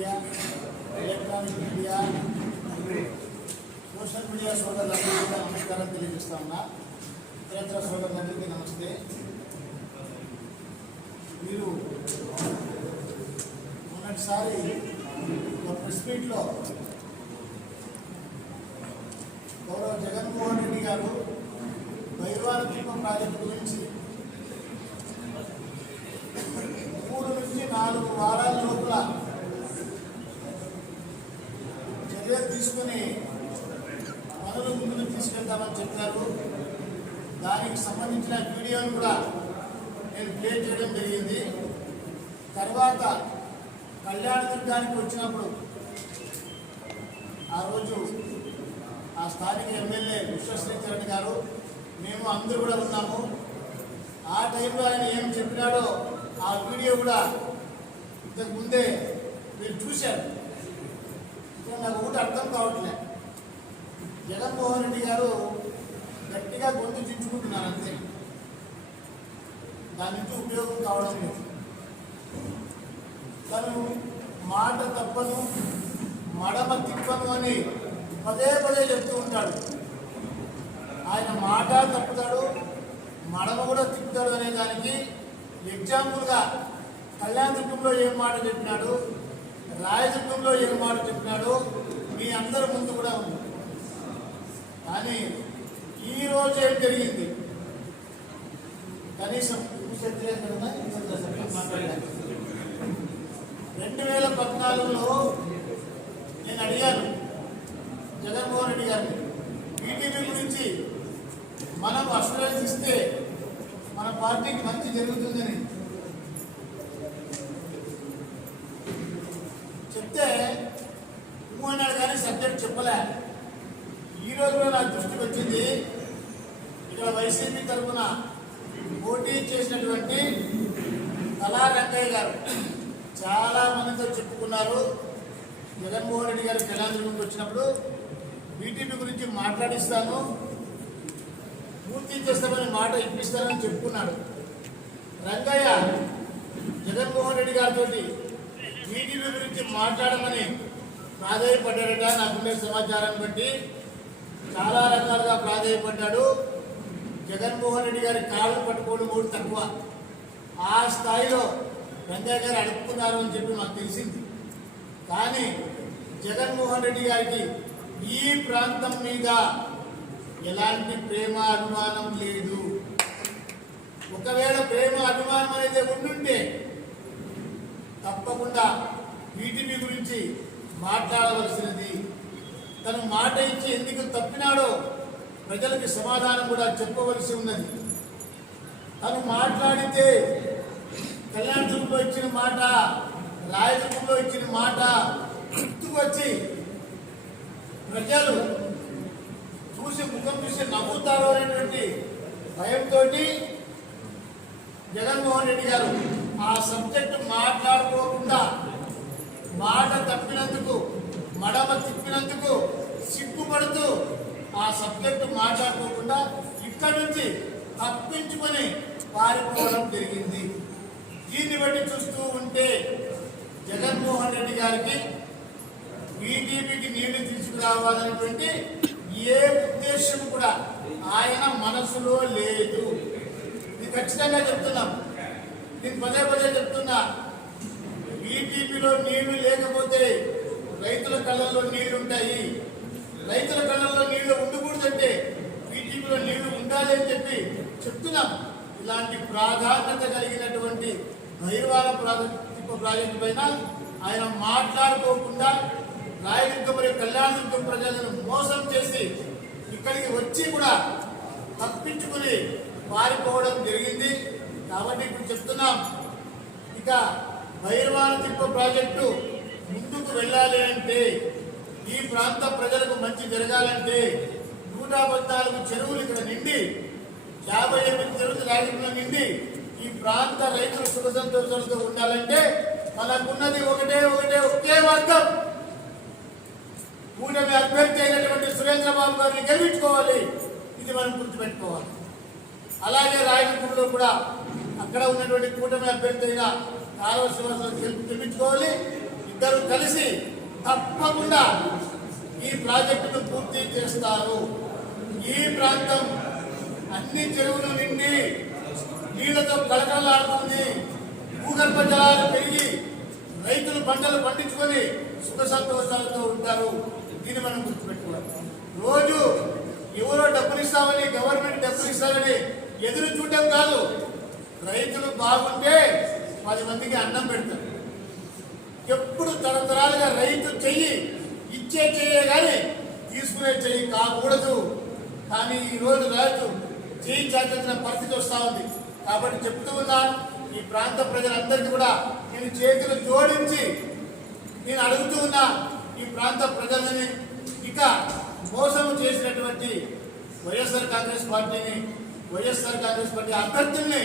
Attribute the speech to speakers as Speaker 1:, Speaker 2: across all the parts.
Speaker 1: Media electronic media social media సోదరులందరికీ కూడా నమస్కారం తెలియజేస్తా ఉన్నా. ఇతర సోదరులందరికీ నమస్తే. మీరు మొన్నటిసారి ఒక ప్రెస్ మీట్లో గౌరవ జగన్మోహన్ రెడ్డి గారు వైవార దీపం ప్రాజెక్టు గురించి మూడు నుంచి నాలుగు వారాల్లో తీసుకుని పనులు ముందుకు తీసుకెళ్తామని చెప్పారు. దానికి సంబంధించిన వీడియోను కూడా నేను ప్లే చేయడం జరిగింది. తర్వాత కళ్యాణ దుర్గానికి వచ్చినప్పుడు ఆ రోజు ఆ స్థానిక ఎమ్మెల్యే విశ్వశ్రీచరణ్ గారు మేము అందరూ కూడా ఉన్నాము. ఆ టైంలో ఆయన ఏం చెప్పినాడో ఆ వీడియో కూడా ఇంతకు ముందే మీరు చూశారు. నాకు ఒకటి అర్థం కావట్లే. జగన్మోహన్ రెడ్డి గారు గట్టిగా గొంతు చించుకుంటున్నారు అంతే. దాని నుంచి ఉపయోగం కావడం లేదు. తను మాట తప్పను మడమ తిప్పను అని పదే పదే చెప్తూ ఉంటాడు. ఆయన మాట తప్పుతాడు మడమ కూడా తిప్పుతాడు అనే దానికి ఎగ్జాంపుల్గా కళ్యాణ దుర్గంలో ఏం మాట చెప్పినాడు? రాయదుర్గంలో ఏం మాట చెప్పినాడో మీ అందరి ముందు కూడా ఉంది. కానీ ఈ రోజు ఏం జరిగింది కనీసం రెండు వేల పద్నాలుగులో నేను అడిగాను జగన్మోహన్ రెడ్డి గారిని టీడీపీ గురించి మనం అసూరెన్స్ ఇస్తే మన పార్టీకి మంచి జరుగుతుందని చెప్తే ఊ అన్నాడు కానీ సబ్జెక్ట్ చెప్పలే. ఈరోజు కూడా నా దృష్టికి వచ్చింది ఇక్కడ వైసీపీ తరఫున పోటీ చేసినటువంటి కళా రంగయ్య గారు. చాలా మందితో చెప్పుకున్నారు. జగన్మోహన్ రెడ్డి గారు తెలంగాణకు వచ్చినప్పుడు బీటీపీ గురించి మాట్లాడిస్తాను పూర్తి చేస్తామని మాట ఇప్పిస్తానని చెప్పుకున్నాడు. రంగయ్య జగన్మోహన్ రెడ్డి గారితో బీటీపీ గురించి మాట్లాడమని ప్రాధాయపడ్డాడట నాకుండే సమాచారాన్ని బట్టి చాలా రకాలుగా ప్రాధాయపడ్డాడు జగన్మోహన్ రెడ్డి గారి కాళ్ళు పట్టుకోవడం కూడా తక్కువ. ఆ స్థాయిలో రంగయ్య గారు అడుపుకున్నారు అని చెప్పి మాకు తెలిసింది. కానీ జగన్మోహన్ రెడ్డి గారికి ఈ ప్రాంతం మీద ఎలాంటి ప్రేమ అభిమానం లేదు. ఒకవేళ ప్రేమ అభిమానం అనేది ఉండుంటే తప్పకుండా వీటిని గురించి మాట్లాడవలసినది. తను మాట ఇచ్చి ఎందుకు తప్పినాడో ప్రజలకి సమాధానం కూడా చెప్పవలసి ఉన్నది. తను మాట్లాడితే కళ్యాణదుర్గంలో ఇచ్చిన మాట రాయదుర్గంలో ఇచ్చిన మాట గుర్తుకొచ్చి ప్రజలు చూసి ముఖం చూసి నవ్వుతారు అనేటువంటి భయంతో జగన్మోహన్ రెడ్డి గారు ఆ సబ్జెక్టు మాట్లాడుకోకుండా మాట తప్పినందుకు మడమ తిప్పినందుకు సిగ్గుపడుతూ ఆ సబ్జెక్టు మాట్లాడుకోకుండా ఇక్కడి నుంచి తప్పించుకొని పారిపోవడం జరిగింది. దీన్ని బట్టి చూస్తూ ఉంటే జగన్మోహన్ రెడ్డి గారికి బీజేపీకి నీళ్ళు తీసుకురావాలనేటువంటి ఏ ఉద్దేశం కూడా ఆయన మనసులో లేదు. ఇది ఖచ్చితంగా చెప్తున్నాం. నేను పదే పదే చెప్తున్నా. ఈటీపీలో నీళ్ళు లేకపోతే రైతుల కళ్ళల్లో నీళ్ళు ఉంటాయి. రైతుల కళ్ళల్లో నీళ్ళు ఉండకూడదంటే బీజేపీలో నీళ్ళు ఉండాలి అని చెప్పి చెప్తున్నాం. ఇలాంటి ప్రాధాన్యత కలిగినటువంటి భైరవాల ప్రాజెక్టు ప్రాజెక్టు పైన ఆయన మాట్లాడుకోకుండా రాయదుర్గం మరియు కళ్యాణదుర్గం ప్రజలను మోసం చేసి ఇక్కడికి వచ్చి కూడా తప్పించుకుని పారిపోవడం జరిగింది. కాబట్టి ఇప్పుడు చెప్తున్నాం. ఇక భైరవాన తిప్పు ప్రాజెక్టు ముందుకు వెళ్ళాలి అంటే ఈ ప్రాంత ప్రజలకు మంచి జరగాలంటే నూట పద్నాలుగు చెరువులు ఇక్కడ నిండి యాభై ఎనిమిది చెరువులు రాజకీయంలో నిండి ఈ ప్రాంత రైతులు సుఖ సంతోషాలతో ఉండాలంటే మనకున్నది ఒకటే ఒకటే ఒకే మార్గం. కూటమి అభ్యర్థి అయినటువంటి సురేంద్రబాబు గారిని గెలిపించుకోవాలి. ఇది మనం గుర్తుపెట్టుకోవాలి. అలాగే రాయలసీమలో కూడా అక్కడ ఉన్నటువంటి కూటమి అభ్యర్థి అయిన కాలువ శ్రీనివాసరావు గెలుపు గెలిపించుకోవాలి ఇద్దరు కలిసి తప్పకుండా ఈ ప్రాజెక్టును పూర్తి చేస్తారు. ఈ ప్రాంతం అన్ని చెరువులు నిండి నీళ్ళతో కలకలాడుతుంది భూగర్భ జలాలు పెరిగి రైతులు పంటలు పండించుకొని సుఖ సంతోషాలతో ఉంటారు. దీన్ని మనం గుర్తుపెట్టుకోవాలి. రోజు ఎవరో డబ్బులు ఇస్తామని గవర్నమెంట్ డబ్బులు ఇస్తామని ఎదురు చూడటం కాదు. రైతులు బాగుంటే పది మందికి అన్నం పెడతారు. ఎప్పుడు తరతరాలుగా రైతు చెయ్యి ఇచ్చే చెయ్యే కానీ తీసుకునే చెయ్యి కాకూడదు. కానీ ఈరోజు రైతు చెయ్యి చాచిన పరిస్థితి వస్తూ ఉంది. కాబట్టి చెప్తూ ఉన్నాను ఈ ప్రాంత ప్రజలందరికీ కూడా నేను చేతులు జోడించి నేను అడుగుతూ ఉన్నా ఈ ప్రాంత ప్రజలని ఇక మోసం చేసినటువంటి వైఎస్ఆర్ కాంగ్రెస్ పార్టీని వైఎస్ఆర్ కాంగ్రెస్ పార్టీ అభ్యర్థుల్ని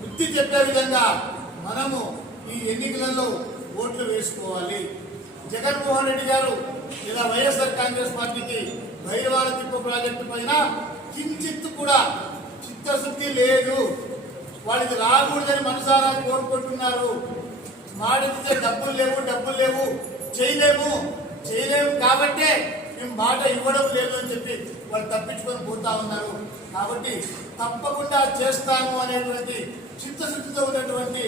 Speaker 1: బుద్ధి చెప్పే విధంగా మనము ఈ ఎన్నికలలో ఓట్లు వేసుకోవాలి. జగన్మోహన్ రెడ్డి గారు ఇలా వైఎస్ఆర్ కాంగ్రెస్ పార్టీకి భైరవాల తిప్పు ప్రాజెక్టు పైన కించిత్ కూడా చిత్తశుద్ధి లేదు. వాళ్ళకి రాకూడదని మనసారా కోరుకుంటున్నారు. మాటిస్తే డబ్బులు లేవు డబ్బులు లేవు చేయలేము చేయలేము కాబట్టే మేము మాట ఇవ్వడం లేదు అని చెప్పి వాళ్ళు తప్పించుకొని పోతా ఉన్నారు. కాబట్టి తప్పకుండా చేస్తాము అనేటువంటి చిత్తశుద్ధితో ఉన్నటువంటి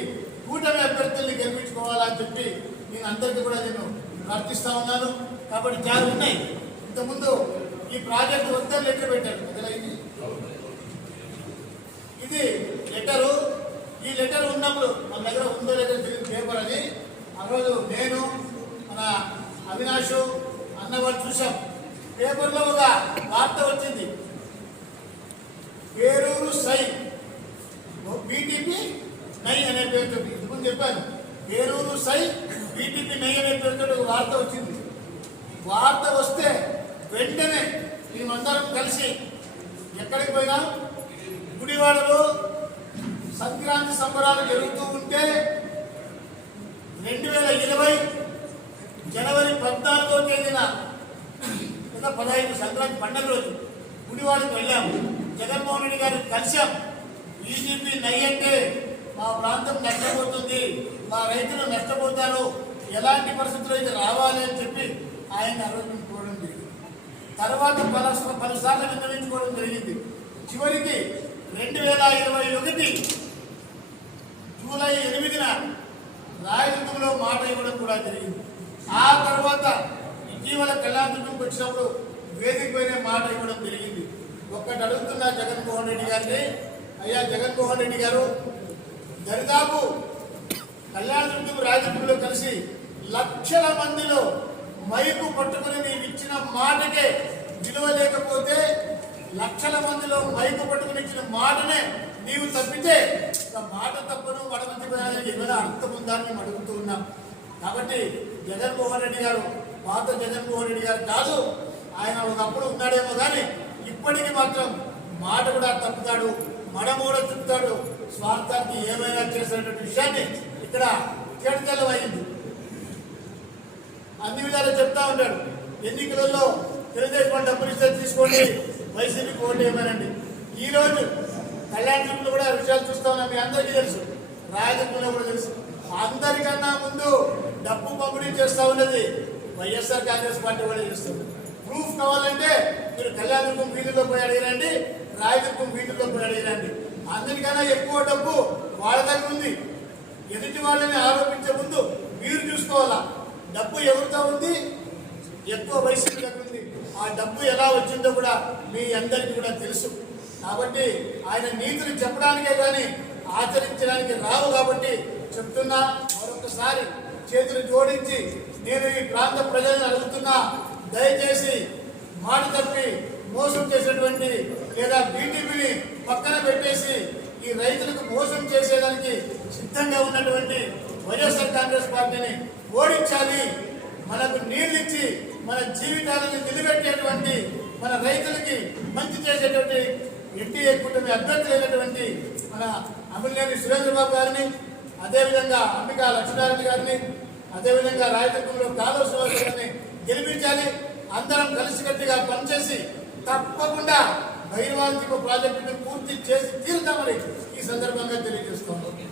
Speaker 1: కూటమి అభ్యర్థుల్ని గెలిపించుకోవాలని చెప్పి నేను అందరికీ కూడా నేను ప్రార్థిస్తూ ఉన్నాను. కాబట్టి చాలా ఉన్నాయి. ఇంతకుముందు ఈ ప్రాజెక్టు వద్దని లెటర్ పెట్టారు. మొదలైంది. ఇది లెటరు. ఈ లెటర్ ఉన్నప్పుడు మన దగ్గర ఉందో లేదో తెలియదు పేపర్ అని ఆ రోజు నేను మన అవినాష్ అన్నవాళ్ళు చూసాం. పేపర్లో ఒక వార్త వచ్చింది పేరూరు సై బీటీపీ నై అనే పేరుతో ఇంతకుముందు చెప్పాను పేరూరు సై టీడీపీ నై అనే ఒక వార్త వచ్చింది. వార్త వస్తే వెంటనే మేమందరం కలిసి ఎక్కడికి పోయినా గుడివాడలో సంక్రాంతి సంబరాలు జరుగుతూ ఉంటే రెండు వేల ఇరవై జనవరి పద్నాలుగో తేదీన లేదా పదహైదు సంక్రాంతి పండుగ రోజు గుడివాడకు వెళ్ళాము జగన్మోహన్ రెడ్డి గారిని కలిశాం. బీజేపీ నయ్యంటే అంటే మా ప్రాంతం నష్టపోతుంది మా రైతులు నష్టపోతారు ఎలాంటి పరిస్థితులు అయితే రావాలి అని చెప్పి ఆయన ఆలోచించుకోవడం జరిగింది. తర్వాత పల పలుసార్లు విన్నవించుకోవడం జరిగింది. చివరికి రెండు వేల ఇరవై ఒకటి జూలై ఎనిమిదిన రాయదుర్గంలో మాట ఇవ్వడం కూడా జరిగింది. ఆ తర్వాత ఇటీవల కళ్యాణదుర్గంకి వచ్చినప్పుడు వేదిక పైన మాట ఇవ్వడం జరిగింది. ఒక్కటి అడుగుతున్నా జగన్మోహన్ రెడ్డి గారిని. అయ్యా జగన్మోహన్ రెడ్డి గారు దరిదాపు కళ్యాణదుర్గం రాయదుర్గంలో కలిసి లక్షల మందిలో మైకు పట్టుకుని నీవు ఇచ్చిన మాటకే విలువ లేకపోతే లక్షల మందిలో మైకు పట్టుకుని ఇచ్చిన మాటనే నీవు తప్పితే మాట తప్పను మడమంచిపోయాలని ఏమైనా అర్థం ఉందా మేము అడుగుతూ ఉన్నాం. కాబట్టి జగన్మోహన్ రెడ్డి గారు పాత జగన్మోహన్ రెడ్డి గారు కాదు ఆయన ఒకప్పుడు ఉన్నాడేమో కానీ ఇప్పటికి మాత్రం మాట కూడా తప్పుతాడు మడమ కూడా చెప్తాడు స్వార్థానికి ఏమైనా చేసినటువంటి విషయాన్ని ఇక్కడ తేటతెల్లమైంది అన్ని విధాలు చెప్తా ఉంటాడు. ఎన్నికలలో తెలుగుదేశం డబ్బులు ఇస్తే తీసుకోండి వైసీపీకి ఓటు వేయమనండి ఈ రోజు కళ్యాణంలో కూడా విషయాలు చూస్తా ఉన్నాం మీ అందరికీ తెలుసు. రాయదుర్గంలో కూడా తెలుసు. అందరికన్నా ముందు డబ్బు పంపిణీ చేస్తా ఉన్నది వైఎస్ఆర్ కాంగ్రెస్ పార్టీ కూడా చేస్తుంది ప్రూఫ్ కావాలంటే మీరు కళ్యాణదుర్గం వీధుల్లో పోయి అడిగిరండి రాయదుర్గం వీధుల్లో పోయి అడిగిరండి. అందరికన్నా ఎక్కువ డబ్బు వాళ్ళ దగ్గర ఉంది. ఎదుటి వాళ్ళని ఆరోపించే ముందు మీరు చూసుకోవాలా? డబ్బు ఎవరితో ఉంది? ఎక్కువ వయసు ఉంది. ఆ డబ్బు ఎలా వచ్చిందో కూడా మీ అందరికీ కూడా తెలుసు. కాబట్టి ఆయన నీతులు చెప్పడానికే కానీ ఆచరించడానికి రావు కాబట్టి చెప్తున్నా మరొకసారి చేతులు జోడించి నేను ఈ ప్రాంత ప్రజలను అడుగుతున్నా దయచేసి మాట తప్పి మోసం చేసేటువంటి లేదా బీటీపీని పక్కన పెట్టేసి ఈ రైతులకు మోసం చేసేదానికి సిద్ధంగా ఉన్నటువంటి వైఎస్ఆర్ కాంగ్రెస్ పార్టీని ఓడించాలి. మనకు నీళ్ళిచ్చి మన జీవితాలను నిలబెట్టేటువంటి మన రైతులకి మంచి చేసేటువంటి ఎన్టీఏ కూటమి అభ్యర్థులైనటువంటి మన అమర్నేని సురేంద్రబాబు గారిని అదేవిధంగా అంబికా లక్ష్మీనారాయణ గారిని అదేవిధంగా రాయదుర్గంలో కాలువ శ్రీనివాస్ గారిని గెలిపించాలి. అందరం కలిసికట్టుగా పనిచేసి తప్పకుండా భైరవాంతిక ప్రాజెక్టును పూర్తి చేసి తీరుతామని ఈ సందర్భంగా తెలియజేస్తున్నాం.